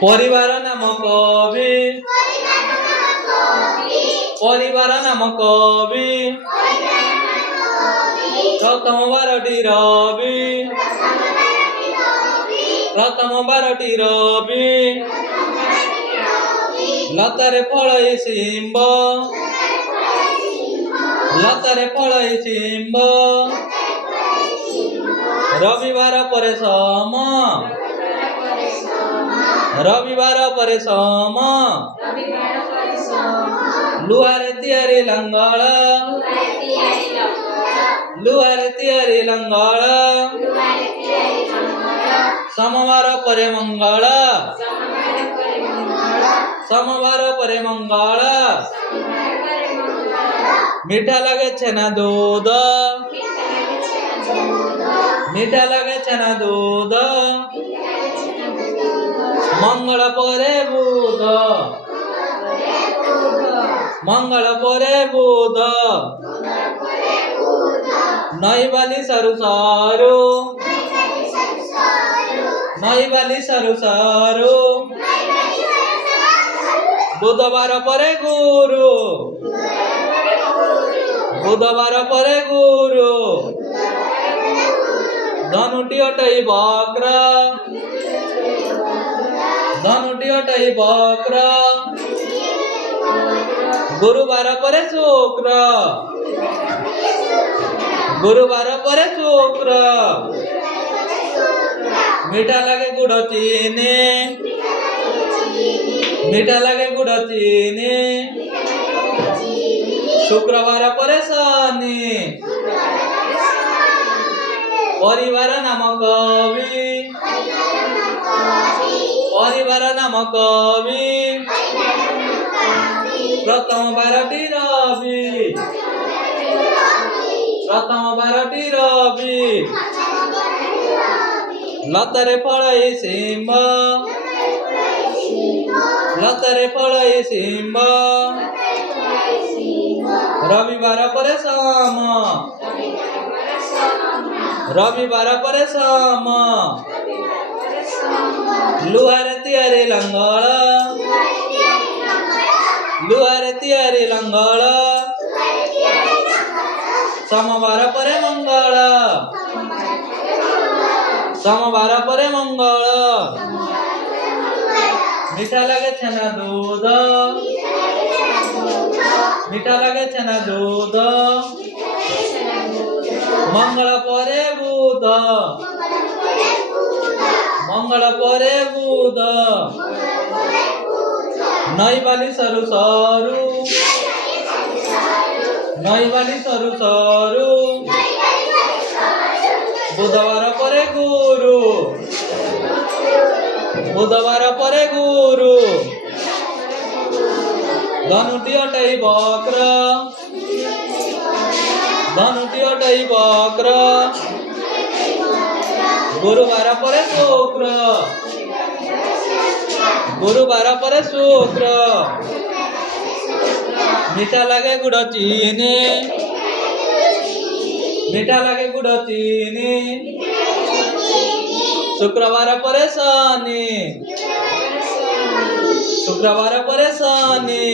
ପରିବାର ନାମ କବି ପରିବାର ନାମ କବି ପ୍ରଥମ ବାରଟି ରବି ପ୍ରଥମ ବାରଟି ରବି ଲତାରେ ଫଳଇ ଶିମ୍ବ ଲତାରେ ଫଳଇ ଶିମ୍ବ ରବିବାର ପରେ ସମ ରବିବାର ପରେ ସମ ଲୁହାରେ ତିଆରି ଲଙ୍ଗଳ ଲୁହାରେ ତିଆରି ଲଙ୍ଗଳ ସମବାର ପରେ ମଙ୍ଗଳ ସମବାର ପରେ ମଙ୍ଗଳ ମିଠା ଲାଗେ ଛେନା ଦୁଧ ମିଠା ଲାଗେ ଛେନା ଦୁଧ ମଙ୍ଗଳ ପରେ ବୁଧ ମଙ୍ଗଳ ପରେ ବୁଧ ନଈବାଲି ସରୁ ସରୁ ନଈବାଲି ସରୁ ସରୁ ବୁଧବାର ପରେ ଗୁରୁ ବୁଧବାର ପରେ ଗୁରୁ ଧନୁଟି ଅଟଇ ବକ୍ର ଧନୁଟି ଅଟଇ ବକ୍ର ଗୁରୁବାର ପରେ ଶୁକ୍ର ଗୁରୁବାର ପରେ ଶୁକ୍ର ମିଠା ଲାଗେ ଗୁଡ଼ ଚିନି ମିଠା ଲାଗେ ଗୁଡ଼ ଚିନି ଶୁକ୍ରବାର ପରେ ଶନି ପରିବାର ନାମ କବି ପରିବାର ନାମ କବି ପ୍ରଥମ ବାରଟି ରବି ପ୍ରଥମ ବାରଟି ରବି ଲତାରେ ଫଳଇ ଶିମ୍ବ ଲତାରେ ଫଳଇ ଶିମ୍ବ ରବିବାର ପରେ ସମ ରବିବାର ପରେ ସମ ଲୁହାରେ ତିଆରି ଲଙ୍ଗଳ ଲୁହାରେ ତିଆରି ଲଙ୍ଗଳ ସମବାର ପରେ ମଙ୍ଗଳ ସମବାର ପରେ ମଙ୍ଗଳ ମିଠା ଲାଗେ ଛେନା ଦୁଧ ମିଠା ଲାଗେ ଛେନା ଦୁଧ ମଙ୍ଗଳ ପରେ ବୁଧ ମଙ୍ଗଳ ପରେ ବୁଧ ନଈବାଲି ସରୁ ସରୁ ନଈବାଲି ସରୁ ସରୁ ବୁଧବାର ପରେ ଗୁରୁ ବୁଧବାର ପରେ ଗୁରୁ ଧନୁଟି ଅଟଇ ବକ୍ର ଧନୁଟି ଅଟଇ ବକ୍ର ଗୁରୁବାର ପରେ ଶୁକ୍ର ଗୁରୁବାର ପରେ ଶୁକ୍ର ମିଠା ଲାଗେ ଗୁଡ଼ ଚିନି ମିଠା ଲାଗେ ଗୁଡ଼ ଚିନି ଶୁକ୍ରବାର ପରେ ଶନି ଶୁକ୍ରବାର ପରେ ଶନି